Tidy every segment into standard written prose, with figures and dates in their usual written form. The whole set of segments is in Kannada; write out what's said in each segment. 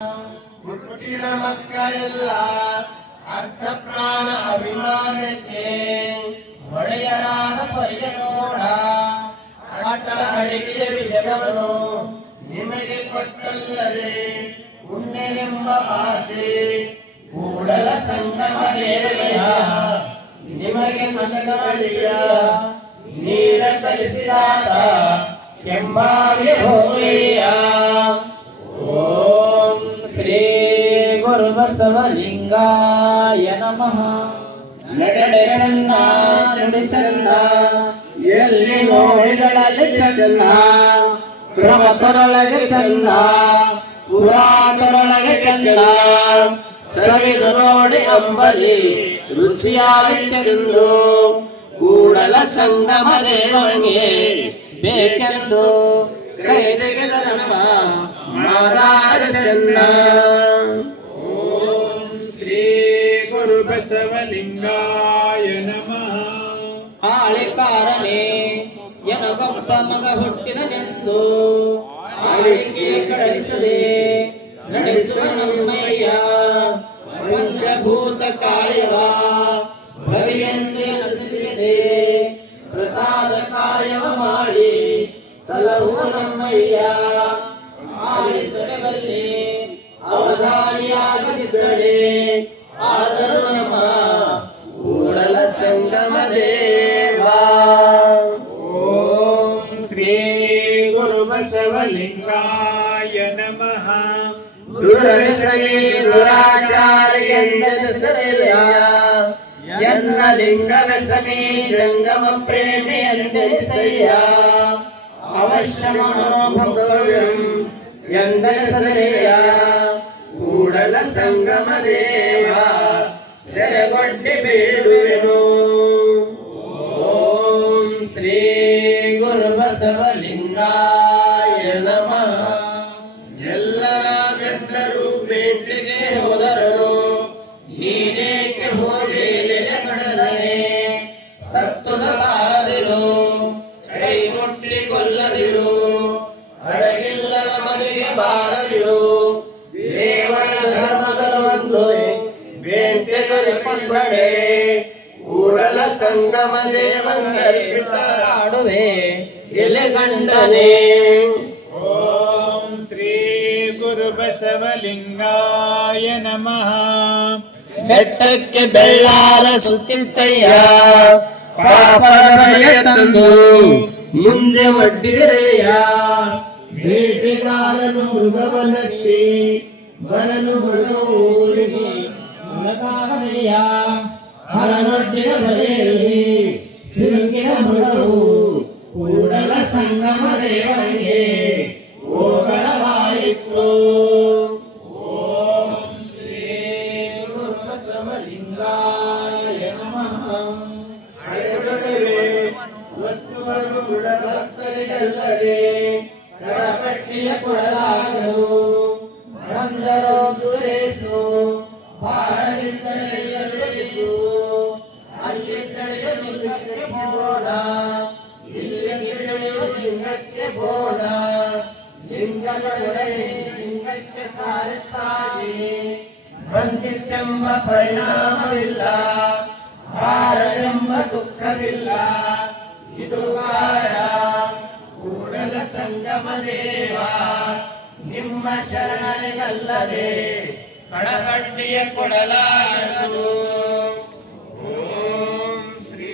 ಹುಟ್ಟಿದ ಮಕ್ಕಳೆಲ್ಲ ಅರ್ಥ ಪ್ರಾಣ ಅಭಿಮಾನಕ್ಕೆ ಒಡೆಯರಾದ ಪರಿಯ ನೋಡ ಆಟ ಅಡಿಗೆಯ ವಿಷಯವನ್ನು ನಿಮಗೆ ಕೊಟ್ಟಲ್ಲದೆ ಉಣ್ಣೆನೆಂಬ ಆಸೆ ಕೂಡಲ ಸಂಗಮ ದೇವಯ್ಯ ನಿಮಗೆ ಮನಗಳಿಯ ನೀರ ಕಲಿಸಿದಾತ ಕೆಂಬಾವಿ ಹೋಲಿಯ. ಓಂ ಶ್ರೀ ಗುರುಬಸವಲಿಂಗಾಯ ನಮಃ. ನಡೆ ಚೆನ್ನ ನುಡಿ ಚೆನ್ನ ಎಲ್ಲಿ ನೋಡಿದಳಲ್ಲಿ ಚೆನ್ನ ಪ್ರಮಥರೊಳಗೆ ಚೆನ್ನ ಪುರಾತನೊಳಗೆ ಚೆನ್ನ ಸವಿದು ನೋಡಿ ಅಂಬಲಿ ರುಚಿಯಾಗಿ ತಿಂದು ಕೂಡಲ ಸಂಗಮ ದೇವನಿಗೆ ಬೇಕೆಂದು ಕೈದೆಗೆದ ಮಾದಾರ ಚೆನ್ನ. ಓಂ ಶ್ರೀ ಗುರು ಬಸವಲಿಂಗಾಯ ನಮಃ. ಆಳಿಕಾರನೇ ಎನಗೊಬ್ಬ ಮಗ ಹುಟ್ಟಿದನೆಂದು ಆಳಿಕೆ ಕಳಿಸದೆ ನಡೆಸುವ ನಮ್ಮಯ್ಯ ಪಂಚಭೂತ ಕಾಯವ ಭವಿಯಂತೆ ಪ್ರಸಾದ ಕಾಯವ ಮಾಡಿ ಸಲಹು ನಮ್ಮಯ್ಯ. ಆಲಿಸಬಲ್ಲೆ ಅವಧಾನಿಯಾಗದಿದ್ದಳೆ ಆದರೂ ನಮ್ಮ ಕೂಡಲ ಸಂಗಮ ದೇವ. ಓಂ ಶ್ರೀ ಗುರು ಬಸವಲಿಂಗಾಯ ನಮಃ. ದುರಸನಿ ದುರಾಚಾರಿ ಎಂದೆನಿಸಲಿಲ್ಲ ಎನ್ನ ಲಿಂಗವೆಸನಿ ಜಂಗಮ ಪ್ರೇಮಿ ಎಂದೆನಿಸಯ್ಯ. ಅವಶ್ಯ ಮನೋಭಕ್ತವ್ಯಂ ಎಂದೆನಿಸಲಿಲ್ಲ ಕೂಡಲ ಸಂಗಮ ದೇವ ಸೆರೆಗೊಡ್ಡಿ ಬೇಡುವೆನು. ಓಂ ಶ್ರೀ ಗುರು ಬಸವಲಿಂಗಾಯ ನಮಃ. ಎಲ್ಲರ ಗಂಡರು ಬೇಟೆಗೆ ಹೋದರು ನೀನೇಕೆ ಹೋಗಲೇ ಕಡಲೆ ಸತ್ತುದ ತಾದಿರು ಕೈ ಮುಟ್ಟಿ ಕೊಲ್ಲದಿರು ಅಡಗಿಲ್ಲದ ಮನೆಗೆ ಬಾರದಿರು ದೇವರ ಧರ್ಮದಲ್ಲೊಂದು ಬೇಟೆಗರಿಪಡೆ ಕೂಡಲ ಸಂಗಮ ದೇವನರ್ಪಿತ ಆಡುವೆ ಎಲೆಗಂಡನೆ. ಓಂ ಶ್ರೀ ಗುರು ಬಸವಲಿಂಗಾಯ ನಮಃ. ಬೆಟ್ಟಕ್ಕೆ ಬೆಳ್ಳಾರ ಸುತ್ತಿತ್ತಯ್ಯ ಪಾಪದ ಬಲೆ ತಂದು ಮುಂದೆ ಒಡ್ಡಿರೆಯ ಬೇಟೆಗಾರನು ಮೃಗವನ್ನಟ್ಟಿ ಬರಲು ಹುಡುಗಿ ಮುಳಗಾಗಲೆಯ ಹರನೊಡ್ಡಿನ ಬಲೆಯಲ್ಲಿ ಸಿರುಕಿನ ಮೃಗವು ಕೂಡಲ ಸಂಗಮ ದೇವನಿಗೆ ಓಗರವಾಯಿತು. ಓಂ ಶ್ರೀ ಗುರು ಬಸವಲಿಂಗಾಯ ನಮಃ. ವಸ್ತುವನ್ನು ಭಕ್ತರಿಗಲ್ಲದೆ ಕಡಪಟ್ಟಿಯ ಕೊಡಲಾಗಲು ಬಂದರೋ ದುರೇಸು ಭಾರದಿಂದರಿಸು ಅಲ್ಲಿದ್ದರಿಗೆ ಲಿಂಗಕ್ಕೆ ಬೋಡ ಇಲ್ಲಿದ್ದರಿಗೆ ಲಿಂಗಕ್ಕೆ ಬೋಡ ಲಿಂಗದ ಲಿಂಗಕ್ಕೆ ಸಾರುತ್ತಾಗಿ ಬಂದಿತ್ತೆಂಬ ಪರಿಣಾಮವಿಲ್ಲ ಭಾರವೆಂಬ ದುಃಖವಿಲ್ಲ ಇದು ಕಾರ ಕೂಡಲ ಸಂಗಮ ದೇವ ನಿಮ್ಮ ಶರಣನಿಗಲ್ಲದೆ ಕಡಪಟ್ಟಿಯ ಕೊಡಲಾಗದು. ಓಂ ಶ್ರೀ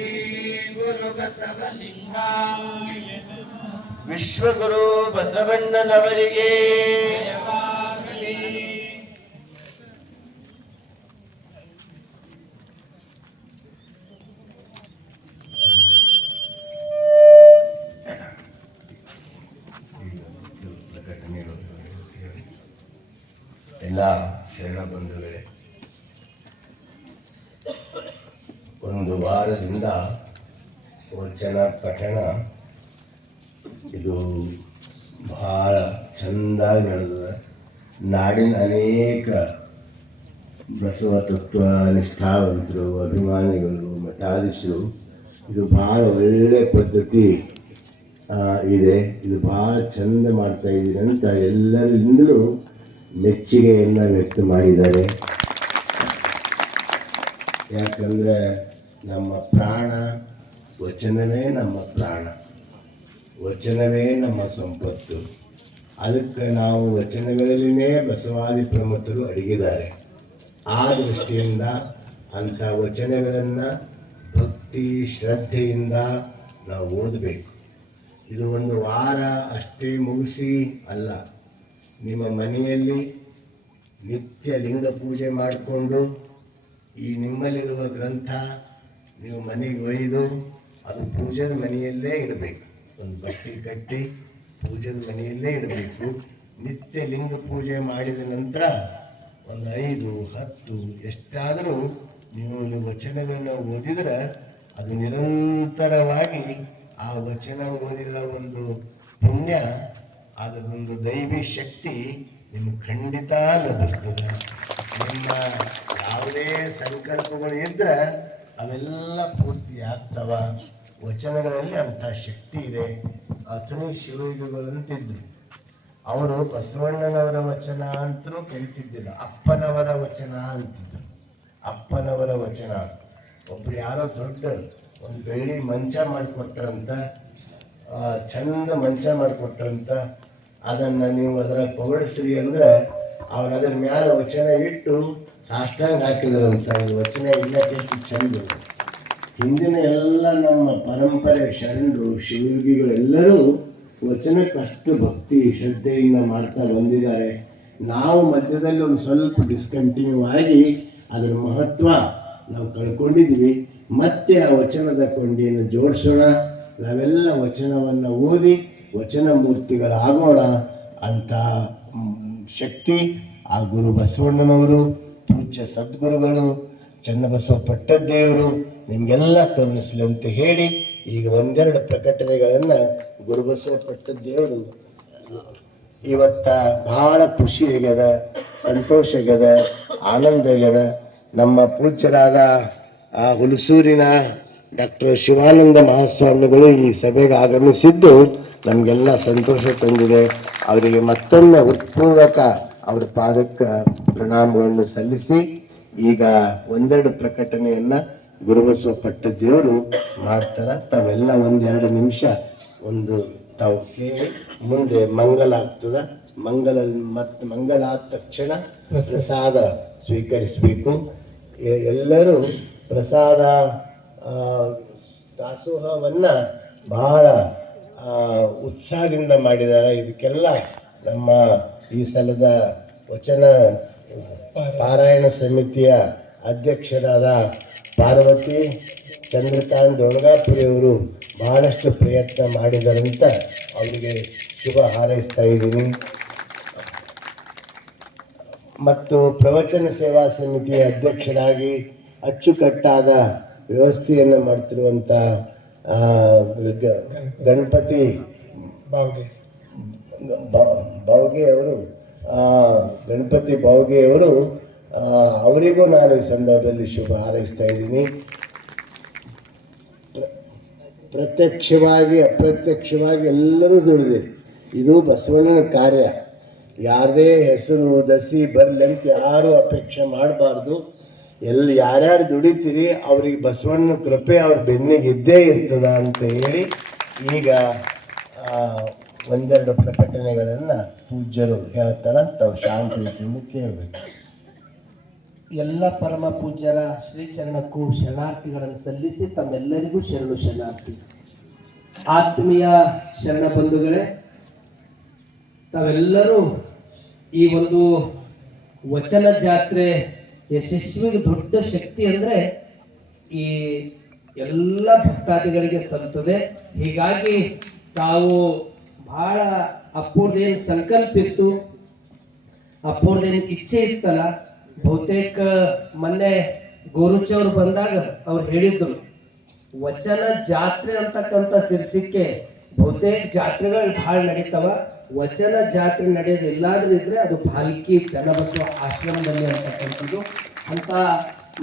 ಗುರು ಬಸವಲಿಂಗಾಯ ನಮಃ. ವಿಶ್ವಗುರು ಬಸವಣ್ಣನವರಿಗೆ ಜಯವಾಗಲಿ. ಎಲ್ಲ ಶರಣ ಬಂಧುಗಳೇ, ಒಂದು ವಾರದಿಂದ ವಚನ ಪಠಣ ಇದು ಬಹಳ ಚೆಂದಾಗಿ ನಡೆದಿದೆ. ನಾಡಿನ ಅನೇಕ ಬಸವ ತತ್ವ ನಿಷ್ಠಾವಂತರು, ಅಭಿಮಾನಿಗಳು, ಮಠಾಧೀಶರು ಇದು ಭಾಳ ಒಳ್ಳೆಯ ಪದ್ಧತಿ ಇದೆ, ಇದು ಭಾಳ ಚಂದ ಮಾಡ್ತಾ ಇದ್ದೀರಿ ಅಂತ ಎಲ್ಲರಿಂದಲೂ ಮೆಚ್ಚುಗೆಯನ್ನು ವ್ಯಕ್ತ ಮಾಡಿದ್ದಾರೆ. ಯಾಕಂದರೆ ನಮ್ಮ ಪ್ರಾಣ ವಚನವೇ ನಮ್ಮ ಪ್ರಾಣ, ವಚನವೇ ನಮ್ಮ ಸಂಪತ್ತು. ಅದಕ್ಕೆ ನಾವು ವಚನಗಳಲ್ಲಿನೇ ಬಸವಾದಿ ಪ್ರಮುಖರು ಅಡಗಿದ್ದಾರೆ. ಆ ದೃಷ್ಟಿಯಿಂದ ಅಂಥ ವಚನಗಳನ್ನು ಭಕ್ತಿ ಶ್ರದ್ಧೆಯಿಂದ ನಾವು ಓದಬೇಕು. ಇದು ಒಂದು ವಾರ ಅಷ್ಟೇ ಮುಗಿಸಿ ಅಲ್ಲ, ನಿಮ್ಮ ಮನೆಯಲ್ಲಿ ನಿತ್ಯ ಲಿಂಗ ಪೂಜೆ ಮಾಡಿಕೊಂಡು ಈ ನಿಮ್ಮಲ್ಲಿರುವ ಗ್ರಂಥ ನೀವು ಮನೆಗೆ ಒಯ್ದು ಅದು ಪೂಜೆದ ಮನೆಯಲ್ಲೇ ಇಡಬೇಕು. ಒಂದು ಬಟ್ಟೆ ಕಟ್ಟಿ ಪೂಜೆದ ಮನೆಯಲ್ಲೇ ಇಡಬೇಕು. ನಿತ್ಯ ಲಿಂಗ ಪೂಜೆ ಮಾಡಿದ ನಂತರ ಒಂದು 5, 10 ಎಷ್ಟಾದರೂ ನೀವು ವಚನಗಳನ್ನು ಓದಿದರೆ ಅದು ನಿರಂತರವಾಗಿ ಆ ವಚನ ಓದಿದ ಒಂದು ಪುಣ್ಯ, ಅದರೊಂದು ದೈವಿ ಶಕ್ತಿ ನಿಮಗೆ ಖಂಡಿತ ಲಭಿಸ್ತದೆ. ನಿಮ್ಮ ಯಾವುದೇ ಸಂಕಲ್ಪಗಳು ಇದ್ದರೆ ಅವೆಲ್ಲ ಪೂರ್ತಿ ಆಗ್ತವ. ವಚನಗಳಲ್ಲಿ ಅಂಥ ಶಕ್ತಿ ಇದೆ. ಅಥಣಿ ಶಿವಯೋಗಿಗಳಂತಿದ್ರು, ಅವರು ಬಸವಣ್ಣನವರ ವಚನ ಅಂತಲೂ ಕರಿತಿದ್ದಿಲ್ಲ, ಅಪ್ಪನವರ ವಚನ ಅಂತಿದ್ರು. ಅಪ್ಪನವರ ವಚನ. ಒಬ್ರು ಯಾರೋ ದೊಡ್ಡ ಒಂದು ಬೆಳ್ಳಿ ಮಂಚ ಮಾಡಿಕೊಟ್ರಂತ, ಚಂದ ಮಂಚ ಮಾಡಿಕೊಟ್ರಂತ. ಅದನ್ನು ನೀವು ಅದರ ಪೊಗಡಿಸ್ರಿ ಅಂದರೆ ಅವ್ರು ಅದರ ಮ್ಯಾಲ ವಚನ ಇಟ್ಟು ಸಾಷ್ಟಾಂಗ ಹಾಕಿದ್ರಂತ. ವಚನ ಇಲ್ಲಕ್ಕೆ ಚಂದ. ಹಿಂದಿನ ಎಲ್ಲ ನಮ್ಮ ಪರಂಪರೆ ಶರಣರು ಶಿವಯೋಗಿಗಳೆಲ್ಲರೂ ವಚನಕ್ಕೆ ಅಷ್ಟು ಭಕ್ತಿ ಶ್ರದ್ಧೆಯಿಂದ ಮಾಡ್ತಾ ಬಂದಿದ್ದಾರೆ. ನಾವು ಮಧ್ಯದಲ್ಲಿ ಒಂದು ಸ್ವಲ್ಪ ಡಿಸ್ಕಂಟಿನ್ಯೂ ಆಗಿ ಅದರ ಮಹತ್ವ ನಾವು ಕಳ್ಕೊಂಡಿದ್ವಿ. ಮತ್ತೆ ಆ ವಚನದ ಕೊಂಡಿಯನ್ನು ಜೋಡಿಸೋಣ. ನಾವೆಲ್ಲ ವಚನವನ್ನು ಓದಿ ವಚನ ಮೂರ್ತಿಗಳಾಗೋಣ ಅಂತ ಶಕ್ತಿ ಆ ಗುರು ಬಸವಣ್ಣನವರು, ಪೂಜ್ಯ ಸದ್ಗುರುಗಳು ಚನ್ನಬಸವ ಪಟ್ಟದೇವರು ನಿಮಗೆಲ್ಲ ಕರುಣಿಸಲಿ ಅಂತ ಹೇಳಿ ಈಗ ಒಂದೆರಡು ಪ್ರಕಟಣೆಗಳನ್ನು ಗುರುಬಸವ ಪಟ್ಟದೇವರು ಇವತ್ತ ಭಾಳ ಖುಷಿ ಆಗ್ಯದ, ಸಂತೋಷ ಆಗ್ಯದ, ಆನಂದ ಆಗ್ಯದ. ನಮ್ಮ ಪೂಜ್ಯರಾದ ಆ ಹುಲಸೂರಿನ ಡಾಕ್ಟರ್ ಶಿವಾನಂದ ಮಹಾಸ್ವಾಮಿಗಳು ಈ ಸಭೆಗೆ ಆಗಮಿಸಿದ್ದು ನಮಗೆಲ್ಲ ಸಂತೋಷ ತಂದಿದೆ. ಅವರಿಗೆ ಮತ್ತೊಮ್ಮೆ ಹೃತ್ಪೂರ್ವಕ ಅವರ ಪಾದಕ್ಕೆ ಪ್ರಣಾಮಗಳನ್ನು ಸಲ್ಲಿಸಿ ಈಗ ಒಂದೆರಡು ಪ್ರಕಟಣೆಯನ್ನು ಗುರುಬಸವ ಪಟ್ಟದೇವರು ಮಾಡ್ತಾರೆ. ತಾವೆಲ್ಲ 1-2 ನಿಮಿಷ ತಾವು ಕೇಳಿ ಮುಂದೆ ಮಂಗಲ ಆಗ್ತದೆ. ಮಂಗಲ ಆದ ತಕ್ಷಣ ಪ್ರಸಾದ ಸ್ವೀಕರಿಸಬೇಕು. ಎಲ್ಲರೂ ಪ್ರಸಾದ ದಾಸೋಹವನ್ನು ಬಹಳ ಉತ್ಸಾಹದಿಂದ ಮಾಡಿದ್ದಾರೆ. ಇದಕ್ಕೆಲ್ಲ ನಮ್ಮ ಈ ಸಲದ ವಚನ ಪಾರಾಯಣ ಸಮಿತಿಯ ಅಧ್ಯಕ್ಷರಾದ ಪಾರ್ವತಿ ಚಂದ್ರಕಾಂತ್ ದೊಣಗಾಪುರಿಯವರು ಬಹಳಷ್ಟು ಪ್ರಯತ್ನ ಮಾಡಿದರಂತ ಅವರಿಗೆ ಶುಭ ಹಾರೈಸ್ತಾ ಇದ್ದೀನಿ. ಮತ್ತು ಪ್ರವಚನ ಸೇವಾ ಸಮಿತಿಯ ಅಧ್ಯಕ್ಷರಾಗಿ ಅಚ್ಚುಕಟ್ಟಾದ ವ್ಯವಸ್ಥೆಯನ್ನು ಮಾಡ್ತಿರುವಂಥ ಗಣಪತಿ ಬಾವ್ಗೆಯವರು ಅವರಿಗೂ ನಾನು ಈ ಸಂದರ್ಭದಲ್ಲಿ ಶುಭ ಹಾರೈಸ್ತಾ ಇದ್ದೀನಿ. ಪ್ರತ್ಯಕ್ಷವಾಗಿ ಅಪ್ರತ್ಯಕ್ಷವಾಗಿ ಎಲ್ಲರೂ ದುಡಿದಿದೆ. ಇದು ಬಸವಣ್ಣನ ಕಾರ್ಯ. ಯಾರದೇ ಹೆಸರು ದಸಿ ಬರಲಿ ಅಂತ ಯಾರೂ ಅಪೇಕ್ಷೆ ಮಾಡಬಾರ್ದು. ಯಾರ್ಯಾರು ದುಡಿತೀರಿ ಅವ್ರಿಗೆ ಬಸವಣ್ಣನ ಕೃಪೆ ಅವ್ರ ಬೆನ್ನಿಗೆ ಇದ್ದೇ ಇರ್ತದ ಅಂತ ಹೇಳಿ ಈಗ ಒಂದೆರಡು ಪ್ರಕಟಣೆಗಳನ್ನು ಪೂಜ್ಯರು ಹೇಳ್ತಾರೆ. ತಾವು ಶಾಂತಿಯಿಂದ ಕೇಳಬೇಕು. ಎಲ್ಲ ಪರಮ ಪೂಜ್ಯರ ಶ್ರೀಚರಣಕ್ಕೂ ಶರಣಾರ್ಥಿಗಳನ್ನು ಸಲ್ಲಿಸಿ ತಮ್ಮೆಲ್ಲರಿಗೂ ಶರಣು ಶರಣಾರ್ಥಿ. ಆತ್ಮೀಯ ಶರಣ ಬಂಧುಗಳೇ, ತಾವೆಲ್ಲರೂ ಈ ಒಂದು ವಚನ ಜಾತ್ರೆ ಯಶಸ್ವಿಗೆ ದೊಡ್ಡ ಶಕ್ತಿ ಅಂದರೆ ಈ ಎಲ್ಲ ಭಕ್ತಾದಿಗಳಿಗೆ ಸಲ್ತದೆ. ಹೀಗಾಗಿ ತಾವು ಬಹಳ ಅಪ್ಪೋರ್ದೇನು ಸಂಕಲ್ಪ ಇತ್ತು, ಅಪ್ಪೋರ್ದೇನು ಇಚ್ಛೆ ಇತ್ತಲ್ಲ, ಬಹುತೇಕ ಮೊನ್ನೆ ಗೋರುಚವ್ರು ಬಂದಾಗ ಅವ್ರು ಹೇಳಿದ್ರು ವಚನ ಜಾತ್ರೆ ಅಂತಕ್ಕಂಥ ಶೀರ್ಷಿಕೆ ಬಹುತೇಕ ಜಾತ್ರೆಗಳು ಭಾಳ ನಡೀತಾವ, ವಚನ ಜಾತ್ರೆ ನಡೆಯೋದು ಎಲ್ಲಾದ್ರೂ ಇದ್ರೆ ಅದು ಭಾಲ್ಕಿ ಚನ್ನಬಸವ ಆಶ್ರಮದಲ್ಲಿ ಅಂತಕ್ಕಂಥದ್ದು ಅಂತ.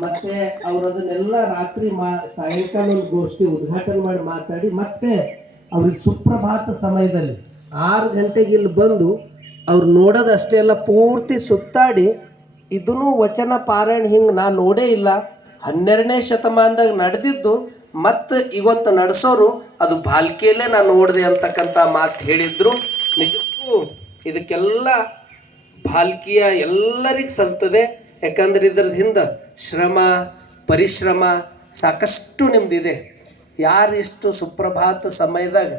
ಮತ್ತೆ ಅವ್ರು ಅದನ್ನೆಲ್ಲ ರಾತ್ರಿ ಸಾಯಂಕಾಲ ಒಂದು ಗೋಷ್ಠಿ ಉದ್ಘಾಟನೆ ಮಾಡಿ ಮಾತಾಡಿ ಮತ್ತೆ ಅವ್ರಿಗೆ ಸುಪ್ರಭಾತ ಸಮಯದಲ್ಲಿ 6 ಗಂಟೆಗೆ ಇಲ್ಲಿ ಬಂದು ಅವ್ರು ನೋಡೋದಷ್ಟೇ ಎಲ್ಲ ಪೂರ್ತಿ ಸುತ್ತಾಡಿ ಇದೂ ವಚನ ಪಾರಾಯಣ ಹಿಂಗೆ ನಾನು ನೋಡೇ ಇಲ್ಲ, 12ನೇ ಶತಮಾನದಾಗ ನಡೆದಿದ್ದು ಮತ್ತು ಇವತ್ತು ನಡೆಸೋರು ಅದು ಭಾಲ್ಕಿಯಲ್ಲೇ ನಾನು ನೋಡಿದೆ ಅಂತಕ್ಕಂಥ ಮಾತು ಹೇಳಿದ್ರು. ನಿಜಕ್ಕೂ ಇದಕ್ಕೆಲ್ಲ ಭಾಲ್ಕಿಯ ಎಲ್ಲರಿಗೆ ಸಲ್ತದೆ. ಯಾಕಂದ್ರೆ ಇದ್ರದ್ದು ಹಿಂದೆ ಶ್ರಮ ಪರಿಶ್ರಮ ಸಾಕಷ್ಟು ನಿಮ್ದಿದೆ. ಯಾರು ಇಷ್ಟು ಸುಪ್ರಭಾತ ಸಮಯದಾಗ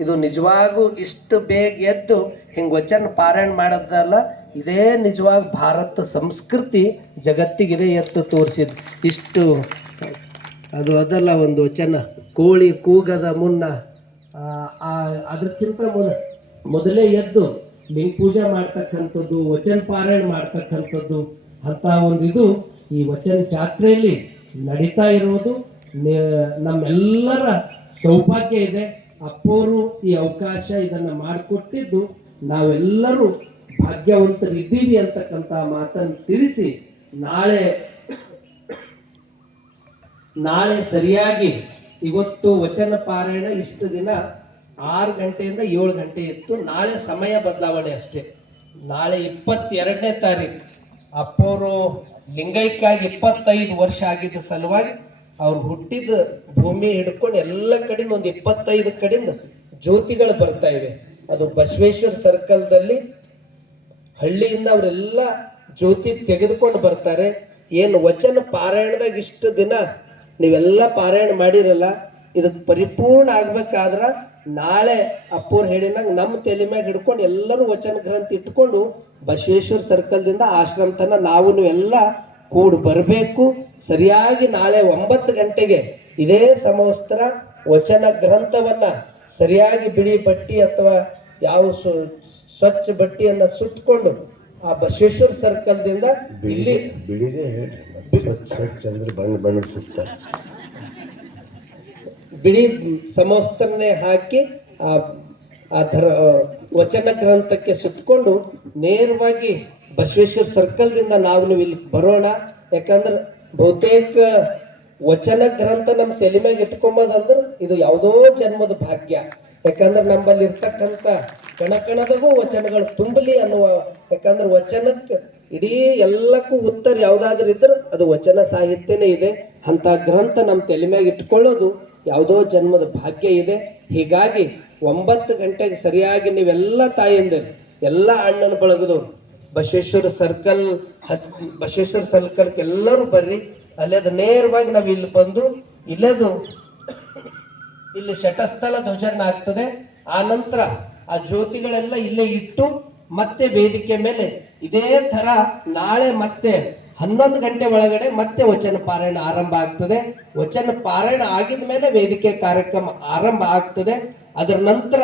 ಇದು ನಿಜವಾಗೂ ಇಷ್ಟು ಬೇಗ ಎದ್ದು ಹಿಂಗೆ ವಚನ ಪಾರಾಯಣ ಮಾಡೋದಲ್ಲ, ಇದೇ ನಿಜವಾಗಿ ಭಾರತ ಸಂಸ್ಕೃತಿ ಜಗತ್ತಿಗಿದೆ ಎತ್ತು ತೋರಿಸಿದ್ದು. ಇಷ್ಟು ಅದು ಅದಲ್ಲ ಒಂದು ವಚನ, ಕೋಳಿ ಕೂಗದ ಮುನ್ನ ಅದಕ್ಕಿಂತ ಮೊದಲೇ ಎದ್ದು ಲಿಂಗ ಪೂಜೆ ಮಾಡ್ತಕ್ಕಂಥದ್ದು, ವಚನ ಪಾರಾಯಣ ಮಾಡ್ತಕ್ಕಂಥದ್ದು ಅಂತ ಒಂದು ಇದು ಈ ವಚನ ಜಾತ್ರೆಯಲ್ಲಿ ನಡೀತಾ ಇರೋದು ನಮ್ಮೆಲ್ಲರ ಸೌಭಾಗ್ಯ ಇದೆ. ಅಪ್ಪೋರು ಈ ಅವಕಾಶ ಇದನ್ನು ಮಾಡಿಕೊಟ್ಟಿದ್ದು ನಾವೆಲ್ಲರೂ ಭಾಗ್ಯವಂತರಿದ್ದೀವಿ ಅಂತಕ್ಕಂಥ ಮಾತನ್ನು ತಿಳಿಸಿ, ನಾಳೆ ಸರಿಯಾಗಿ ಇವತ್ತು ವಚನ ಪಾರಾಯಣ ಇಷ್ಟು ದಿನ 6 ಗಂಟೆಯಿಂದ 7 ಗಂಟೆ ಇತ್ತು. ನಾಳೆ ಸಮಯ ಬದಲಾವಣೆ ಅಷ್ಟೇ. ನಾಳೆ 22ನೇ ತಾರೀಕು ಅಪ್ಪೋರು ಲಿಂಗೈಕ್ಯಾಗಿ 25 ವರ್ಷ ಆಗಿದ್ದ ಸಲುವಾಗಿ ಅವ್ರು ಹುಟ್ಟಿದ ಭೂಮಿ ಹಿಡ್ಕೊಂಡು ಎಲ್ಲ ಕಡೆಯಿಂದ ಒಂದು 25 ಕಡೆಯಿಂದ ಜ್ಯೋತಿಗಳು ಬರ್ತಾ ಇವೆ. ಅದು ಬಸವೇಶ್ವರ ಸರ್ಕಲ್ದಲ್ಲಿ ಹಳ್ಳಿಯಿಂದ ಅವರೆಲ್ಲ ಜ್ಯೋತಿ ತೆಗೆದುಕೊಂಡು ಬರ್ತಾರೆ. ಏನು ವಚನ ಪಾರಾಯಣದಾಗ ಇಷ್ಟು ದಿನ ನೀವೆಲ್ಲ ಪಾರಾಯಣ ಮಾಡಿರಲ್ಲ, ಇದಕ್ಕೆ ಪರಿಪೂರ್ಣ ಆಗ್ಬೇಕಾದ್ರೆ ನಾಳೆ ಅಪ್ಪೋರು ಹೇಳಿನಾಗ ನಮ್ಮ ತಲೆ ಮ್ಯಾಗ ಹಿಡ್ಕೊಂಡು ಎಲ್ಲರೂ ವಚನ ಗ್ರಂಥ ಇಟ್ಕೊಂಡು ಬಸವೇಶ್ವರ ಸರ್ಕಲ್ದಿಂದ ಆಶ್ರಮ ತನ ನಾವು ಎಲ್ಲ ಕೂಡಿ ಬರಬೇಕು. ಸರಿಯಾಗಿ ನಾಳೆ 9 ಗಂಟೆಗೆ ಇದೇ ಸಮವಸ್ತ್ರ ವಚನ ಗ್ರಂಥವನ್ನ ಸರಿಯಾಗಿ ಬಿಳಿ ಬಟ್ಟಿ ಅಥವಾ ಯಾವ ಸ್ವಚ್ಛ ಬಟ್ಟೆಯನ್ನ ಸುತ್ತಕೊಂಡು ಆ ಬಸವೇಶ್ವರ ಸರ್ಕಲ್ದಿಂದ ಇಲ್ಲಿ ಬಿಳಿದೇ ಚಂದ್ರ ಬಣ್ಣ ಸುತ್ತ ಬಿಳಿ ಸಮವಸ್ತ್ರನೇ ಹಾಕಿ ಆ ವಚನ ಗ್ರಂಥಕ್ಕೆ ಸುತ್ತಕೊಂಡು ನೇರವಾಗಿ ಬಸವೇಶ್ವರ ಸರ್ಕಲ್ದಿಂದ ನಾವು ಇಲ್ಲಿ ಬರೋಣ. ಯಾಕಂದ್ರೆ ಬಹುತೇಕ ವಚನ ಗ್ರಂಥ ನಮ್ಮ ತಲೆ ಮ್ಯಾಗ ಇಟ್ಕೊಂಬೋದಂದ್ರೆ ಇದು ಯಾವುದೋ ಜನ್ಮದ ಭಾಗ್ಯ. ಯಾಕಂದ್ರೆ ನಮ್ಮಲ್ಲಿ ಇರ್ತಕ್ಕಂಥ ಕಣಕಣದಗೂ ವಚನಗಳು ತುಂಬಲಿ ಅನ್ನುವ, ಯಾಕಂದ್ರೆ ವಚನಕ್ಕೆ ಇಡೀ ಎಲ್ಲಕ್ಕೂ ಉತ್ತರ ಯಾವುದಾದ್ರೂ ಇದ್ರೆ ಅದು ವಚನ ಸಾಹಿತ್ಯನೇ ಇದೆ. ಅಂತ ಗ್ರಂಥ ನಮ್ಮ ತಲೆ ಮ್ಯಾಗ ಇಟ್ಕೊಳ್ಳೋದು ಯಾವುದೋ ಜನ್ಮದ ಭಾಗ್ಯ ಇದೆ. ಹೀಗಾಗಿ 9 ಗಂಟೆಗೆ ಸರಿಯಾಗಿ ನೀವೆಲ್ಲ ತಾಯಿಯಂದಿರು, ಎಲ್ಲ ಅಣ್ಣನ ಬಳಗದವ್ರು ಬಸವೇಶ್ವರ ಸರ್ಕಲ್ಗೆ ಎಲ್ಲರೂ ಬರ್ರಿ. ಅಲ್ಲದು ನೇರವಾಗಿ ನಾವು ಇಲ್ಲಿ ಬಂದು ಇಲ್ಲಿ ಶಟಸ್ಥಲ ಧ್ವಜನ ಆಗ್ತದೆ. ಆ ನಂತರ ಆ ಜ್ಯೋತಿಗಳೆಲ್ಲ ಇಲ್ಲೇ ಇಟ್ಟು ಮತ್ತೆ ವೇದಿಕೆ ಮೇಲೆ ಇದೇ ತರ ನಾಳೆ ಮತ್ತೆ 11 ಗಂಟೆ ಒಳಗಡೆ ಮತ್ತೆ ವಚನ ಪಾರಾಯಣ ಆರಂಭ ಆಗ್ತದೆ. ವಚನ ಪಾರಾಯಣ ಆಗಿದ ಮೇಲೆ ವೇದಿಕೆ ಕಾರ್ಯಕ್ರಮ ಆರಂಭ ಆಗ್ತದೆ. ಅದರ ನಂತರ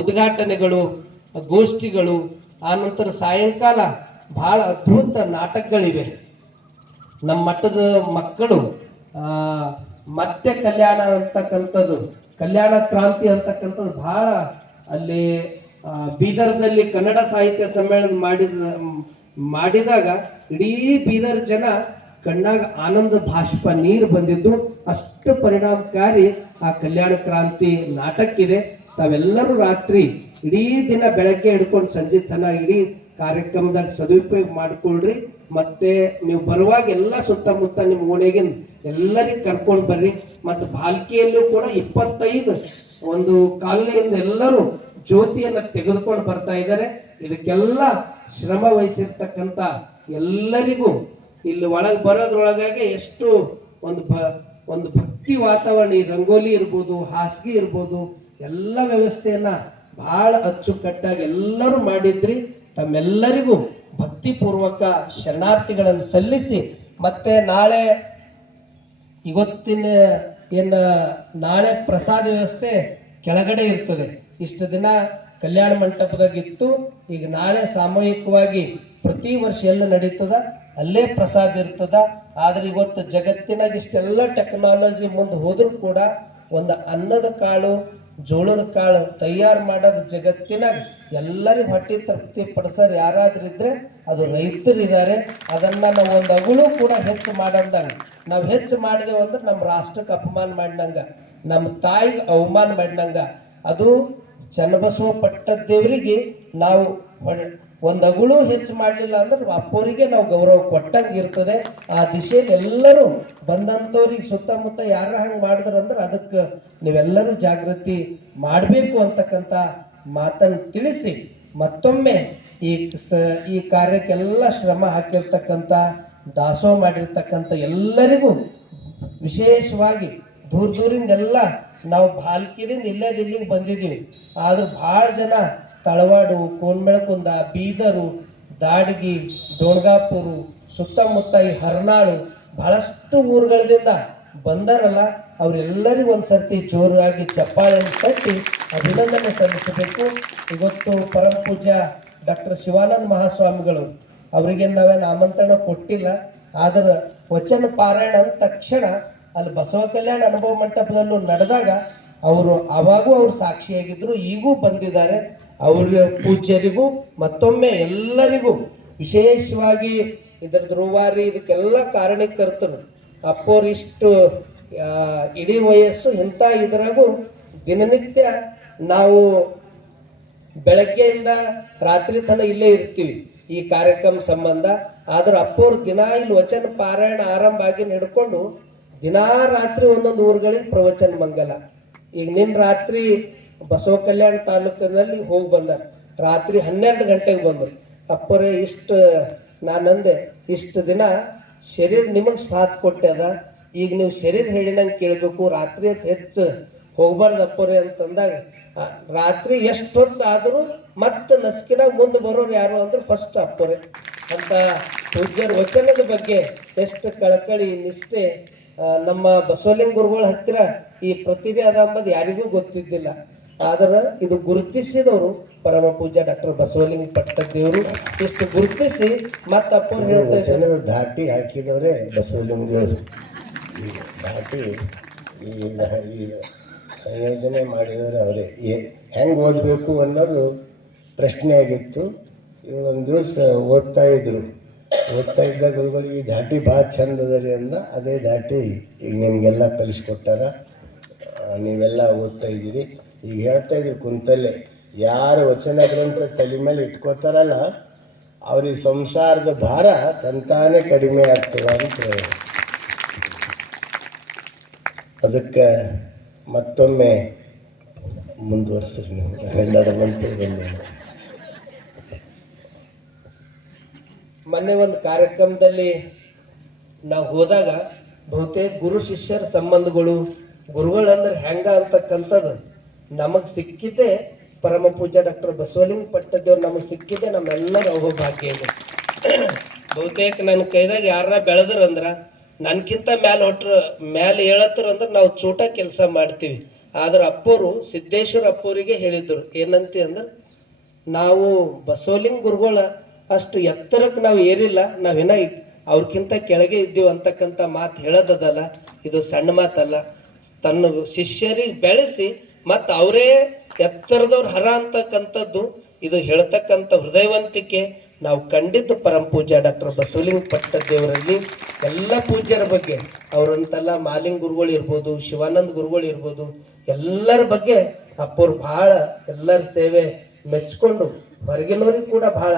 ಉದ್ಘಾಟನೆಗಳು, ಗೋಷ್ಠಿಗಳು, ಆ ನಂತರ ಸಾಯಂಕಾಲ ಬಹಳ ಅದ್ಭುತ ನಾಟಕಗಳಿವೆ. ನಮ್ಮ ಮಟ್ಟದ ಮಕ್ಕಳು ಮತ್ತೆ ಕಲ್ಯಾಣ ಅಂತಕ್ಕಂಥದ್ದು, ಕಲ್ಯಾಣ ಕ್ರಾಂತಿ ಅಂತಕ್ಕಂಥದ್ದು ಬಹಳ ಅಲ್ಲಿ ಬೀದರ್ದಲ್ಲಿ ಕನ್ನಡ ಸಾಹಿತ್ಯ ಸಮ್ಮೇಳನ ಮಾಡಿದಾಗ ಇಡೀ ಬೀದರ್ ಜನ ಕಣ್ಣಾಗ ಆನಂದ ಬಾಷ್ಪ ನೀರು ಬಂದಿದ್ದು, ಅಷ್ಟು ಪರಿಣಾಮಕಾರಿ ಆ ಕಲ್ಯಾಣ ಕ್ರಾಂತಿ ನಾಟಕ ಇದೆ. ತಾವೆಲ್ಲರೂ ರಾತ್ರಿ ಇಡೀ ದಿನ ಬೆಳಗ್ಗೆ ಹಿಡ್ಕೊಂಡು ಸಂಜೆ ತನ ಇಡೀ ಕಾರ್ಯಕ್ರಮದಾಗ ಸದುಪಯೋಗ ಮಾಡಿಕೊಳ್ರಿ. ಮತ್ತೆ ನೀವು ಬರುವಾಗ ಎಲ್ಲ ಸುತ್ತಮುತ್ತ ನಿಮ್ಮ ಓಣೆಗಿನ ಎಲ್ಲರಿಗೂ ಕರ್ಕೊಂಡು ಬರ್ರಿ. ಮತ್ತು ಭಾಲ್ಕಿಯಲ್ಲೂ ಕೂಡ 25 ಒಂದು ಕಾಲನಿಯಿಂದ ಎಲ್ಲರೂ ಜ್ಯೋತಿಯನ್ನ ತೆಗೆದುಕೊಂಡು ಬರ್ತಾ ಇದ್ದಾರೆ. ಇದಕ್ಕೆಲ್ಲ ಶ್ರಮ ವಹಿಸಿರ್ತಕ್ಕಂಥ ಎಲ್ಲರಿಗೂ ಇಲ್ಲಿ ಒಳಗೆ ಬರೋದ್ರೊಳಗಾಗಿ ಎಷ್ಟು ಒಂದು ಭಕ್ತಿ ವಾತಾವರಣ, ಈ ರಂಗೋಲಿ ಇರ್ಬೋದು, ಹಾಸಿಗೆ ಇರ್ಬೋದು, ಎಲ್ಲ ವ್ಯವಸ್ಥೆಯನ್ನ ಬಹಳ ಅಚ್ಚುಕಟ್ಟಾಗಿ ಎಲ್ಲರೂ ಮಾಡಿದ್ರಿ. ತಮ್ಮೆಲ್ಲರಿಗೂ ಭಕ್ತಿಪೂರ್ವಕ ಶರಣಾರ್ಥಿಗಳನ್ನು ಸಲ್ಲಿಸಿ ಮತ್ತೆ ಇವತ್ತಿನ ನಾಳೆ ಪ್ರಸಾದ ವ್ಯವಸ್ಥೆ ಕೆಳಗಡೆ ಇರ್ತದೆ. ಇಷ್ಟು ದಿನ ಕಲ್ಯಾಣ ಮಂಟಪದಾಗಿತ್ತು, ಈಗ ನಾಳೆ ಸಾಮೂಹಿಕವಾಗಿ ಪ್ರತಿ ವರ್ಷ ಎಲ್ಲ ನಡೀತದ ಅಲ್ಲೇ ಪ್ರಸಾದ ಇರ್ತದ. ಆದ್ರೆ ಇವತ್ತು ಜಗತ್ತಿನಾಗ ಇಷ್ಟೆಲ್ಲ ಟೆಕ್ನಾಲಜಿ ಮುಂದೆ ಹೋದ್ರೂ ಕೂಡ ಒಂದು ಅನ್ನದ ಕಾಳು, ಜೋಳದ ಕಾಳು ತಯಾರು ಮಾಡೋದು ಜಗತ್ತಿನಾಗ ಎಲ್ಲರಿಗೂ ಹೊಟ್ಟೆ ತೃಪ್ತಿ ಪಡಿಸೋರು ಯಾರಾದ್ರೂ ಇದ್ರೆ ಅದು ರೈತರಿದ್ದಾರೆ. ಅದನ್ನ ನಾವು ಒಂದು ಅಗುಳು ಕೂಡ ಹೆಚ್ಚು ಮಾಡಂದಾಗ, ನಾವು ಹೆಚ್ಚು ಮಾಡಿದೆವು ಅಂದ್ರೆ ನಮ್ಮ ರಾಷ್ಟ್ರಕ್ಕೆ ಅಪಮಾನ ಮಾಡಿದಂಗ, ನಮ್ಮ ತಾಯಿಗೆ ಅವಮಾನ ಮಾಡಿದಂಗ. ಅದು ಚನ್ನಬಸವ ಪಟ್ಟದೇವರಿಗೆ ನಾವು ಒಂದು ಅಗುಳು ಹೆಚ್ಚು ಮಾಡಲಿಲ್ಲ ಅಂದ್ರೆ ಅಪ್ಪೋರಿಗೆ ನಾವು ಗೌರವ ಕೊಟ್ಟಂಗೆ ಇರ್ತದೆ. ಆ ದಿಶೆಯಲ್ಲಿ ಎಲ್ಲರೂ ಬಂದಂಥವ್ರಿಗೆ ಸುತ್ತಮುತ್ತ ಯಾರ ಹಂಗೆ ಮಾಡಿದ್ರು ಅಂದ್ರೆ ಅದಕ್ಕೆ ನೀವೆಲ್ಲರೂ ಜಾಗೃತಿ ಮಾಡಬೇಕು ಅಂತಕ್ಕಂಥ ಮಾತನ್ನು ತಿಳಿಸಿ ಮತ್ತೊಮ್ಮೆ ಈ ಕಾರ್ಯಕ್ಕೆಲ್ಲ ಶ್ರಮ ಹಾಕಿರ್ತಕ್ಕಂಥ ದಾಸೋಹ ಮಾಡಿರ್ತಕ್ಕಂಥ ಎಲ್ಲರಿಗೂ ವಿಶೇಷವಾಗಿ ದೂರಿಂದೆಲ್ಲ ನಾವು ಭಾಲ್ಕಿದಿಂದ ಇಲ್ಲಿಗೆ ಬಂದಿದ್ದೀವಿ. ಆದ್ರೂ ಭಾಳ ಜನ ತಳವಾಡು, ಕೋನ್ಮೆಳಕುಂದ, ಬೀದರು, ದಾಡಗಿ, ಡೋಣಗಾಪುರು, ಸುತ್ತಮುತ್ತ ಈ ಹರ್ನಾಳು ಬಹಳಷ್ಟು ಊರುಗಳಿಂದ ಬಂದಾರಲ್ಲ. ಅವರೆಲ್ಲರಿಗೂ ಒಂದು ಸರ್ತಿ ಜೋರಾಗಿ ಚಪ್ಪಾಳೆಯನ್ನು ತಟ್ಟಿ ಅಭಿನಂದನೆ ಸಲ್ಲಿಸಬೇಕು. ಇವತ್ತು ಪರಮ ಪೂಜ್ಯ ಡಾಕ್ಟರ್ ಶಿವಾನಂದ ಮಹಾಸ್ವಾಮಿಗಳು ಅವರಿಗೆ ನಾವೇನು ಆಮಂತ್ರಣ ಕೊಟ್ಟಿಲ್ಲ. ಆದ್ರೆ ವಚನ ಪಾರಾಯಣ ಅಂದ ತಕ್ಷಣ ಅಲ್ಲಿ ಬಸವ ಕಲ್ಯಾಣ ಅನುಭವ ಮಂಟಪದಲ್ಲೂ ನಡೆದಾಗ ಅವಾಗೂ ಅವರು ಸಾಕ್ಷಿಯಾಗಿದ್ರು, ಈಗೂ ಬಂದಿದ್ದಾರೆ. ಅವ್ರ ಪೂಜ್ಯರಿಗೂ ಮತ್ತೊಮ್ಮೆ ಎಲ್ಲರಿಗೂ ವಿಶೇಷವಾಗಿ ಇದರದ್ದು ರೂವಾರಿ ಇದಕ್ಕೆಲ್ಲ ಕಾರಣೀಕರ್ತರು ಅಪ್ಪೋರು ಇಷ್ಟು ಇಡೀ ವಯಸ್ಸು ಇಂಥ ಇದ್ರಾಗೂ ದಿನನಿತ್ಯ ನಾವು ಬೆಳಗ್ಗೆಯಿಂದ ರಾತ್ರಿ ತನಕ ಇಲ್ಲೇ ಇರ್ತೀವಿ ಈ ಕಾರ್ಯಕ್ರಮ ಸಂಬಂಧ. ಆದ್ರೆ ಅಪ್ಪೋರು ದಿನ ಇಲ್ಲಿ ವಚನ ಪಾರಾಯಣ ಆರಂಭ ಆಗಿ ಹಿಡ್ಕೊಂಡು ದಿನಾ ರಾತ್ರಿ ಒಂದೊಂದು ಊರುಗಳಿಗೆ ಪ್ರವಚನ ಮಂಗಲ. ಈಗ ನಿನ್ನ ರಾತ್ರಿ ಬಸವ ಕಲ್ಯಾಣ ತಾಲೂಕಿನಲ್ಲಿ ಹೋಗಿ ಬಂದಾರ, ರಾತ್ರಿ 12 ಗಂಟೆಗೆ ಬಂದರು. ಅಪ್ಪರೇ ನಾನಂದೆ ಇಷ್ಟು ದಿನ ಶರೀರ ನಿಮಗೆ ಸಾಥ್ ಕೊಟ್ಟದ, ಈಗ ನೀವು ಶರೀರ ಹೇಳಿದಂಗೆ ಕೇಳಬೇಕು, ರಾತ್ರಿ ಹೆಚ್ಚು ಹೋಗ್ಬಾರ್ದು ಅಪ್ಪರೇ ಅಂತಂದಾಗ ರಾತ್ರಿ ಎಷ್ಟು ಹೊತ್ತಾದರೂ ಮತ್ತೆ ನಸ್ಕಿನಾಗ ಮುಂದೆ ಬರೋರು ಯಾರು ಅಂದ್ರೆ ಫಸ್ಟ್ ಅಪ್ಪರೇ ಅಂತ ಪೂಜ್ಯರ ವಚನದ ಬಗ್ಗೆ ಎಷ್ಟು ಕಳಕಳಿ ನಿಷ್ಠೆ ನಮ್ಮ ಬಸವಲಿಂಗ ಗುರುಗಳ ಹತ್ತಿರ ಈ ಪ್ರತಿಭೆ ಅದ ಅಂಬದು ಯಾರಿಗೂ ಗೊತ್ತಿದ್ದಿಲ್ಲ. ಆದ್ರೆ ಇದು ಗುರುತಿಸಿದವರು ಪರಮ ಪೂಜ್ಯ ಡಾಕ್ಟರ್ ಬಸವಲಿಂಗ ಪಟ್ಟದೇವರು. ಇಷ್ಟು ಗುರುತಿಸಿ ಮತ್ತಪ್ಪ ವಚನದ ಧಾಟಿ ಹಾಕಿದವರೇ ಬಸವಲಿಂಗರು. ಈ ಧಾಟಿ ಈ ಸಂಯೋಜನೆ ಮಾಡಿದವರು ಅವರೇ. ಹೆಂಗೆ ಓದಬೇಕು ಅನ್ನೋದು ಪ್ರಶ್ನೆ ಆಗಿತ್ತು. ಒಂದು ದಿವಸ ಓದ್ತಾ ಇದ್ದ ಗುರುಗಳಿಗೆ ಈ ಧಾಟಿ ಭಾಳ ಚಂದ ಅದರಿ ಅಂದ. ಅದೇ ಧಾಟಿ ಈಗ ನಿಮಗೆಲ್ಲ ಕಲಿಸ್ಕೊಟ್ಟಾರ, ನೀವೆಲ್ಲ ಓದ್ತಾ ಇದ್ದೀರಿ. ಈಗ ಹೇಳ್ತಾ ಇದ್ರಿ ಕುಂತಲ್ಲೇ ಯಾರು ವಚನ ಗ್ರಂಥ ತಲೆ ಮೇಲೆ ಇಟ್ಕೋತಾರಲ್ಲ ಅವ್ರಿಗೆ ಸಂಸಾರದ ಭಾರ ತಂತಾನೇ ಕಡಿಮೆ ಆಗ್ತದೆ ಅಂತ. ಅದಕ್ಕೆ ಮತ್ತೊಮ್ಮೆ ಮುಂದುವರಿಸ್ರಿ ನೀವು ನಡವಂತೆ ಬಂದ. ಮೊನ್ನೆ ಒಂದು ಕಾರ್ಯಕ್ರಮದಲ್ಲಿ ನಾವು ಹೋದಾಗ ಬಹುತೇಕ ಗುರು ಶಿಷ್ಯರ ಸಂಬಂಧಗಳು, ಗುರುಗಳಂದ್ರೆ ಹೆಂಗ ಅಂತಕ್ಕಂಥದ್ದು ನಮಗೆ ಸಿಕ್ಕಿದೆ. ಪರಮ ಪೂಜ್ಯ ಡಾಕ್ಟರ್ ಬಸವಲಿಂಗ ಪಟ್ಟದೇವ್ರು ನಮಗೆ ಸಿಕ್ಕಿದೆ, ನಮ್ಮೆಲ್ಲರ ಅಹೋಭಾಗ್ಯ ಇದೆ. ಬಹುತೇಕ ನನ್ನ ಕೈದಾಗ ಯಾರ ಬೆಳೆದ್ರಂದ್ರೆ ನನ್ಕಿಂತ ಮ್ಯಾಲೆ ಹೇಳತ್ತರಂದ್ರೆ ನಾವು ಚೂಟ ಕೆಲಸ ಮಾಡ್ತೀವಿ. ಆದ್ರೆ ಅಪ್ಪೋರು ಸಿದ್ದೇಶ್ವರ ಅಪ್ಪೋರಿಗೆ ಹೇಳಿದ್ರು ಏನಂತ ಅಂದ್ರೆ, ನಾವು ಬಸವಲಿಂಗ ಗುರುಗಳ ಅಷ್ಟು ಎತ್ತರಕ್ಕೆ ನಾವು ಏರಿಲ್ಲ, ನಾವೇನ ಅವ್ರಕ್ಕಿಂತ ಕೆಳಗೆ ಇದ್ದೀವಿ ಅಂತಕ್ಕಂಥ ಮಾತು ಹೇಳೋದಲ್ಲ. ಇದು ಸಣ್ಣ ಮಾತಲ್ಲ. ತನ್ನ ಶಿಷ್ಯರಿಗೆ ಬೆಳೆಸಿ ಮತ್ತು ಅವರೇ ಎತ್ತರದವ್ರು ಹರ ಅಂತಕ್ಕಂಥದ್ದು ಇದು ಹೇಳ್ತಕ್ಕಂಥ ಹೃದಯವಂತಿಕೆ ನಾವು ಕಂಡಿದ್ದು ಪರಮ ಪೂಜ್ಯ ಡಾಕ್ಟರ್ ಬಸವಲಿಂಗ ಪಟ್ಟದೇವರಲ್ಲಿ. ಎಲ್ಲ ಪೂಜ್ಯರ ಬಗ್ಗೆ ಅವರಂತೆಲ್ಲ ಮಾಲಿಂಗ ಗುರುಗಳು ಇರ್ಬೋದು, ಶಿವಾನಂದ ಗುರುಗಳು ಇರ್ಬೋದು, ಎಲ್ಲರ ಬಗ್ಗೆ ಅಪ್ಪವ್ರು ಭಾಳ ಎಲ್ಲರ ಸೇವೆ ಮೆಚ್ಕೊಂಡು, ಹೊರಗಿನವ್ರಿಗೆ ಕೂಡ ಭಾಳ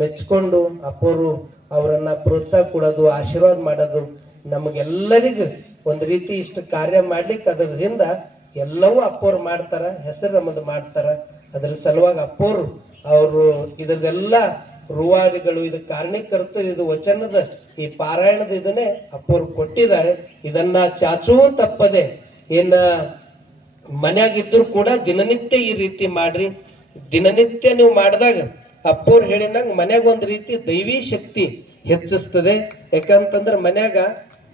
ಮೆಚ್ಕೊಂಡು ಅಪ್ಪವರು ಅವರನ್ನು ಪ್ರೋತ್ಸಾಹ ಕೊಡೋದು, ಆಶೀರ್ವಾದ ಮಾಡೋದು, ನಮಗೆಲ್ಲರಿಗೂ ಒಂದು ರೀತಿ ಇಷ್ಟು ಕಾರ್ಯ ಮಾಡ್ಲಿಕ್ಕೆ ಅದರಿಂದ ಎಲ್ಲವೂ ಅಪ್ಪವ್ರು ಮಾಡ್ತಾರ, ಹೆಸರು ನಮ್ಮದು ಮಾಡ್ತಾರ. ಅದ್ರ ಸಲುವಾಗಿ ಅಪ್ಪವ್ರು ಅವರು ಇದೆಲ್ಲ ರೂವಾರಿಗಳು, ಇದು ಕಾರಣೀಕರ್ತರು, ಇದು ವಚನದ ಈ ಪಾರಾಯಣದ ಇದನ್ನೇ ಅಪ್ಪವ್ರು ಕೊಟ್ಟಿದ್ದಾರೆ. ಇದನ್ನ ಚಾಚೂ ತಪ್ಪದೆ ಮನ್ಯಾಗಿದ್ರು ಕೂಡ ದಿನನಿತ್ಯ ಈ ರೀತಿ ಮಾಡ್ರಿ. ದಿನನಿತ್ಯ ನೀವು ಮಾಡಿದಾಗ ಅಪ್ಪವ್ರು ಹೇಳಿದಂಗೆ ಮನ್ಯಾಗ ಒಂದು ರೀತಿ ದೈವಿ ಶಕ್ತಿ ಹೆಚ್ಚಿಸ್ತದೆ. ಯಾಕಂತಂದ್ರೆ ಮನ್ಯಾಗ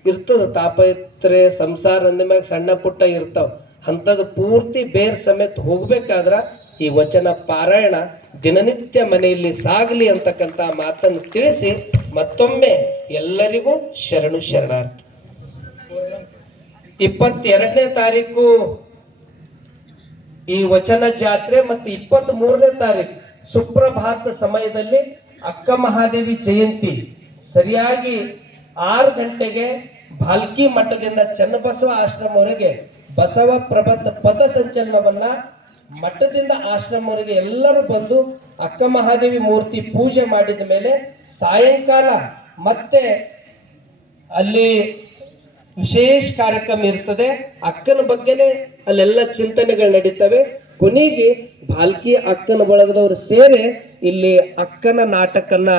ಇರ್ತದ ತಾಪತ್ರೆ ಸಂಸಾರ ಅಂದಮ್ಯಾಗ ಸಣ್ಣ ಪುಟ್ಟ ಇರ್ತಾವ, ಅಂಥದ್ದು ಪೂರ್ತಿ ಬೇರೆ ಸಮೇತ ಹೋಗ್ಬೇಕಾದ್ರ ಈ ವಚನ ಪಾರಾಯಣ ದಿನನಿತ್ಯ ಮನೆಯಲ್ಲಿ ಸಾಗಲಿ ಅಂತಕ್ಕಂಥ ಮಾತನ್ನು ತಿಳಿಸಿ ಮತ್ತೊಮ್ಮೆ ಎಲ್ಲರಿಗೂ ಶರಣು ಶರಣಾರ್ಥಿ. 22ನೇ ತಾರೀಕು ಈ ವಚನ ಜಾತ್ರೆ ಮತ್ತು 23ನೇ ತಾರೀಕು ಸುಪ್ರಭಾತ ಸಮಯದಲ್ಲಿ ಅಕ್ಕ ಮಹಾದೇವಿ ಜಯಂತಿ ಸರಿಯಾಗಿ 6 ಗಂಟೆಗೆ ಭಾಲ್ಕಿ ಮಠದಿಂದ ಚನ್ನಬಸವ ಆಶ್ರಮವರೆಗೆ ಬಸವ ಪ್ರಬಂಧ ಪಥ ಸಂಚಲನವನ್ನ ಮಠದಿಂದ ಆಶ್ರಮವರೆಗೆ ಎಲ್ಲರೂ ಬಂದು ಅಕ್ಕ ಮಹಾದೇವಿ ಮೂರ್ತಿ ಪೂಜೆ ಮಾಡಿದ ಮೇಲೆ ಸಾಯಂಕಾಲ ಮತ್ತೆ ಅಲ್ಲಿ ವಿಶೇಷ ಕಾರ್ಯಕ್ರಮ ಇರ್ತದೆ. ಅಕ್ಕನ ಬಗ್ಗೆನೇ ಅಲ್ಲೆಲ್ಲ ಚಿಂತನೆಗಳು ನಡೀತವೆ. ಕೊನೆಗೆ ಭಾಲ್ಕಿ ಅಕ್ಕನ ಬಳಗದವರು ಸೇರಿ ಇಲ್ಲಿ ಅಕ್ಕನ ನಾಟಕನ್ನ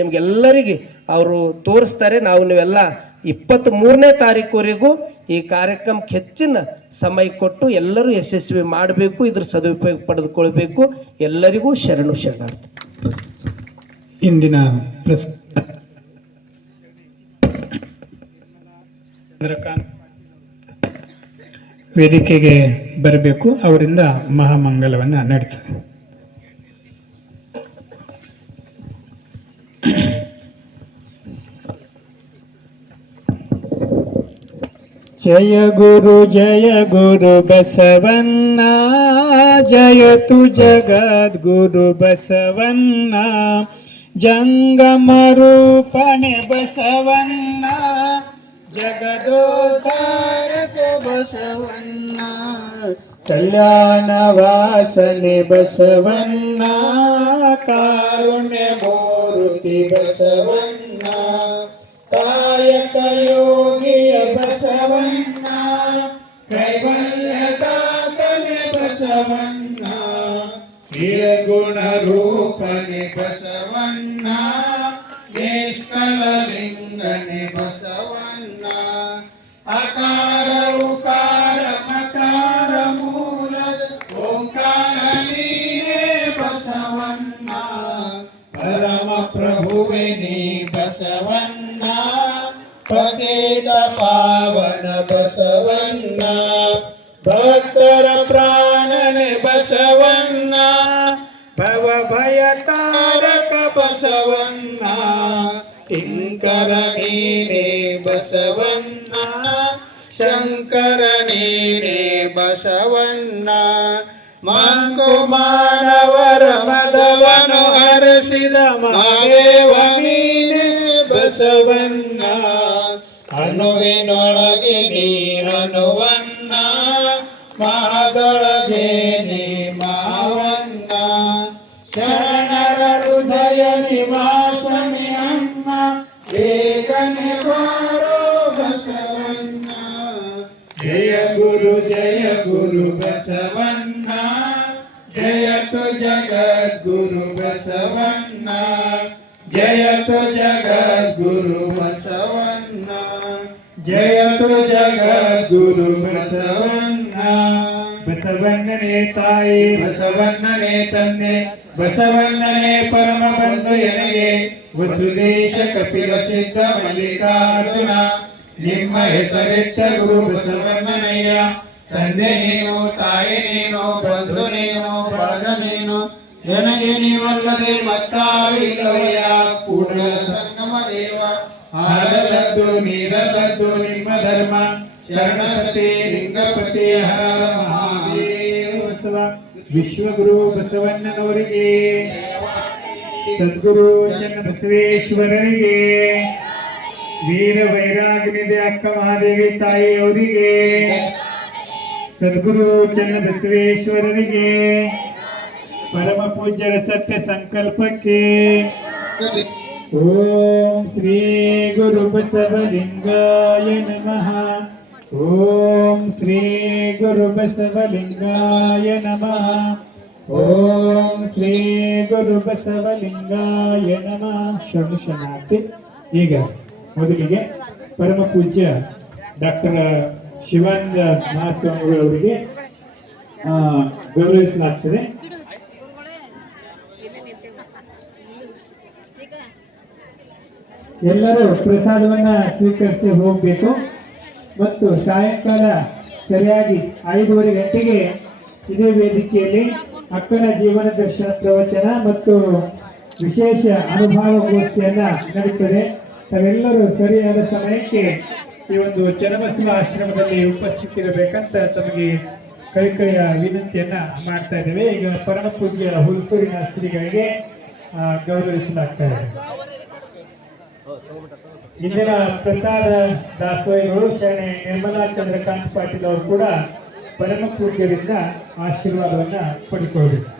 ನಿಮ್ಗೆಲ್ಲರಿಗೆ ಅವರು ತೋರಿಸ್ತಾರೆ. ನಾವು ನೀವೆಲ್ಲ 23ನೇ ತಾರೀಕುವರೆಗೂ ಈ ಕಾರ್ಯಕ್ರಮಕ್ಕೆ ಹೆಚ್ಚಿನ ಸಮಯ ಕೊಟ್ಟು ಎಲ್ಲರೂ ಯಶಸ್ವಿ ಮಾಡಬೇಕು, ಇದ್ರ ಸದುಪಯೋಗ ಪಡೆದುಕೊಳ್ಬೇಕು. ಎಲ್ಲರಿಗೂ ಶರಣು ಶರಣಾರ್ಥಿ. ಇಂದಿನ ವೇದಿಕೆಗೆ ಬರಬೇಕು, ಅವರಿಂದ ಮಹಾಮಂಗಲವನ್ನು ನಡೀತದೆ. ಜಯ ಗುರು ಬಸವಣ್ಣ, ಜಯತು ಜಗದ್ಗುರು ಬಸವಣ್ಣ, ಜಂಗಮ ರೂಪನೆ ಬಸವಣ್ಣ, ಜಗದೋದ್ಧಾರಕ ಬಸವಣ್ಣ, ಕಲ್ಯಾಣ ವಾಸನೆ ಬಸವಣ್ಣ, ಕಾರುಣ್ಯ ಮೂರ್ತಿ ಬಸವಣ್ಣ, ಕಾಯಕ ಯೋಗಿಯ ಬಸವಣ್ಣ, ಕೈವಲ್ಯದಾತನೆ ಬಸವಣ್ಣ, ನಿರ್ಗುಣ ರೂಪನೆ ಬಸವಣ್ಣ, ನಿಷ್ಕಲಲಿಂಗನೆ ಬಸವಣ್ಣ, ಅಕಾರ ಉಕಾರ ಮಕಾರ ಮೂಲ ಓಂಕಾರ ನೀನೇ ಬಸವಣ್ಣ, ಪರಮ ಪ್ರಭುವೆ ನೀ ಬಸವಣ್ಣ, ಪತಿತ ಪಾವನ ಬಸವಣ್ಣ, ಭಕ್ತರ ಪ್ರಾಣನೆ ಬಸವಣ್ಣ, ಭವ ಭಯ ತಾರಕ ಬಸವಣ್ಣ, ಶಂಕರ ನೀನೇ ಬಸವಣ್ಣ, ಶಂಕರ ನೀನೇ ಬಸವಣ್ಣ, ಮಂಕು ಮಾನವರ ಮದವನು ಹರಸಿದ ಮಹಾದೇವ ನೀನೇ ಬಸವಣ್ಣ, ಅಣುವಿನೊಳಗೆ ನೀರನುವಣ್ಣ, ಮಹದೊಳಗೆ ನೀ ಮಾವಣ್ಣ, ಶರಣರ ಹೃದಯ ನಿವಾಸನೆ ಅಣ್ಣ, ಬೇಗನೆ ಬಾರೋ ಬಸವಣ್ಣ, ಜಯ ಗುರು ಬಸವಣ್ಣ, ಜಯತು ಜಗದ್ಗುರು ಬಸವಣ್ಣ, ಜಯತು ಜಗದ್ಗುರು ಬಸವಣ್ಣ, ಜಯತು ಜಗದ್ಗುರು ಬಸವಣ್ಣ. ಬಸವಣ್ಣನೇ ತಾಯಿ, ಬಸವಣ್ಣನೇ ತಂದೆ, ಬಸವಣ್ಣನೇ ಪರಮ ಬಂಧು ಎನಗೆ, ವಸುದೇಶ ಕಪಿಲ ಸಿದ್ಧ ಮಲ್ಲಿಕಾರ್ಜುನ, ನಿಮ್ಮ ಹೆಸರಿಟ್ಟ ಗುರು ಬಸವಣ್ಣನಯ್ಯ, ತಂದೆ ನೀನು, ತಾಯಿ ನೀನು, ಬಂಧು ನೀನು, ಬಳಗ ನೀನು, ನನಗೆ ನೀವಲ್ಲದೆ ಮತ್ತಾರು ಇಲ್ಲವಯ್ಯ, ಕೂಡಲ ಸಂಗಮ ದೇವ, ಹಾಡಲದ್ದು ನೀರಲದ್ದು ನಿಮ್ಮ ಧರ್ಮ, ಶರಣಸತಿ ಲಿಂಗಪತಿ ಹರ ಮಹಾದೇವ ಬಸವ. ವಿಶ್ವಗುರು ಬಸವಣ್ಣನವರಿಗೆ, ಸದ್ಗುರು ಚನ್ನಬಸವೇಶ್ವರರಿಗೆ, ವೀರ ವೈರಾಗ್ಯನಿಧಿ ಅಕ್ಕ ಮಹಾದೇವಿ ತಾಯಿಯವರಿಗೆ, ಸದ್ಗುರು ಚನ್ನಬಸವೇಶ್ವರರಿಗೆ, ಪರಮ ಪೂಜ್ಯರ ಸತ್ಯ ಸಂಕಲ್ಪಕ್ಕೆ ಓಂ ಶ್ರೀ ಗುರು ಬಸವಲಿಂಗಾಯ ನಮಃ. ಓಂ ಶ್ರೀ ಗುರು ಬಸವಲಿಂಗಾಯ ನಮಃ. ಓಂ ಶ್ರೀ ಗುರು ಬಸವಲಿಂಗಾಯ ನಮಃ. ಶರಣಾರ್ಥಿ. ಈಗ ಮೊದಲಿಗೆ ಪರಮ ಪೂಜ್ಯ ಡಾಕ್ಟರ್ ಶಿವಾನಂದ ಮಹಾಸ್ವಾಮಿಗಳವರಿಗೆ ಗೌರವಿಸಲಾಗ್ತದೆ. ಎಲ್ಲರೂ ಪ್ರಸಾದವನ್ನ ಸ್ವೀಕರಿಸಿ ಹೋಗಬೇಕು ಮತ್ತು ಸಾಯಂಕಾಲ ಸರಿಯಾಗಿ 5:30 ಗಂಟೆಗೆ ಇದೇ ವೇದಿಕೆಯಲ್ಲಿ ಅಕ್ಕನ ಜೀವನ ದರ್ಶನ ಪ್ರವಚನ ಮತ್ತು ವಿಶೇಷ ಅನುಭವ ಗೋಷ್ಠಿಯನ್ನ ನಡೆಯುತ್ತದೆ. ತಾವೆಲ್ಲರೂ ಸರಿಯಾದ ಸಮಯಕ್ಕೆ ಈ ಒಂದು ಚನ್ನಬಸವ ಆಶ್ರಮದಲ್ಲಿ ಉಪಸ್ಥಿತಿರಬೇಕಂತ ತಮಗೆ ಕೈಕೈಯ ವಿನಂತಿಯನ್ನ ಮಾಡ್ತಾ ಇದ್ದೇವೆ. ಈಗ ಪರಮ ಪೂಜ್ಯ ಹುಲ್ಸೂರಿನ ಶ್ರೀಗಳಿಗೆ ಗೌರವಿಸಲಾಗ್ತಾ ಇದೆ. ಇಂದಿನ ಪ್ರಸಾದ ದಾಸೋಹಿಗಳು ಶರಣೆ ನಿರ್ಮಲಾ ಚಂದ್ರಕಾಂತ್ ಪಾಟೀಲ್ ಅವರು ಕೂಡ ಪರಮ ಪೂಜ್ಯರಿಂದ ಆಶೀರ್ವಾದವನ್ನ ಪಡ್ಕೊಳ್ಬೇಕು.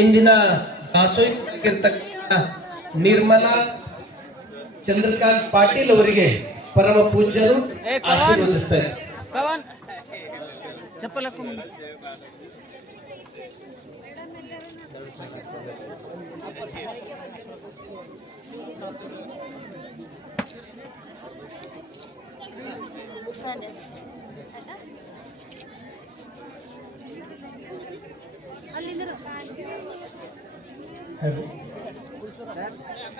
ಇಂದಿನ ದಾಸೋಹಿರ್ತಕ್ಕಂಥ ನಿರ್ಮಲಾ ಚಂದ್ರಕಾಂತ್ ಪಾಟೀಲ್ ಅವರಿಗೆ ಪರಮ ಪೂಜ್ಯರು ಆಶೀರ್ವದಿಸ್ತಾರೆ. ಚಪ್ಪಲ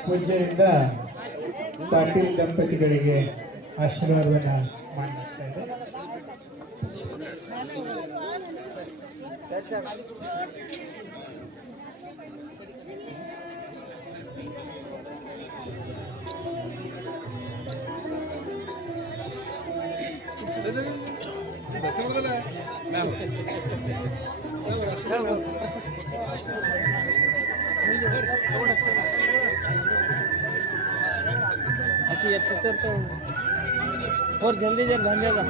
ಪೂಜ್ಯರಿಂದ ಪಾಟೀಲ್ ದಂಪತಿಗಳಿಗೆ ಆಶೀರ್ವಾದವನ್ನ ಮಾಡಲಾಗ್ತಾ ಇದೆ. और जल्दी जल्द बन जाएगा